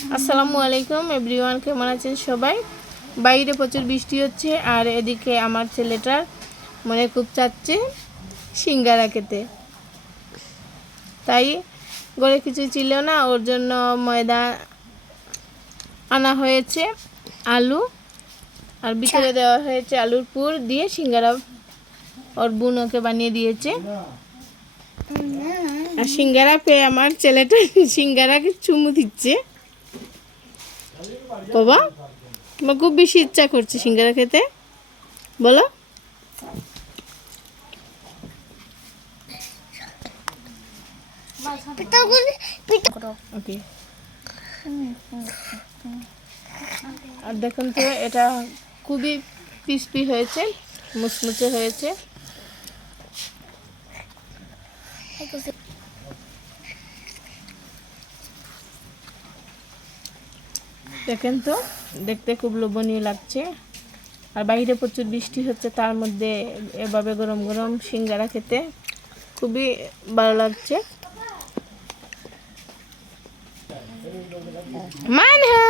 আসসালামু আলাইকুম এভরিওয়ান কেমন আছেন সবাই? বাইরে প্রচুর বৃষ্টি হচ্ছে আর এদিকে আমার ছেলেটার মনে খুব চাচ্ছে সিঙ্গারা খেতে। তাই ঘরে কিছু ছিল না ওর জন্য ময়দা আনা হয়েছে আলু আর ভিতরে দেওয়া হয়েছে আলুর পুর দিয়ে সিঙ্গারা ওর বোন ওকে বানিয়ে দিয়েছে। আর সিঙ্গারা পেয়ে আমার ছেলেটা সিঙ্গারাকে চুমু দিচ্ছে। বাবা তোমার খুব বেশি ইচ্ছা করছে সিঙ্গারা খেতে। বলো। ওকে আর দেখুন তো এটা খুবই ক্রিস্পি হয়েছে মুচমুচে হয়েছে। দেখেন তো, দেখতে খুব লোভনীয় লাগছে। আর বাইরে প্রচুর বৃষ্টি হচ্ছে, তার মধ্যে এভাবে গরম গরম সিঙ্গারা খেতে খুবই ভালো লাগছে। মানহা!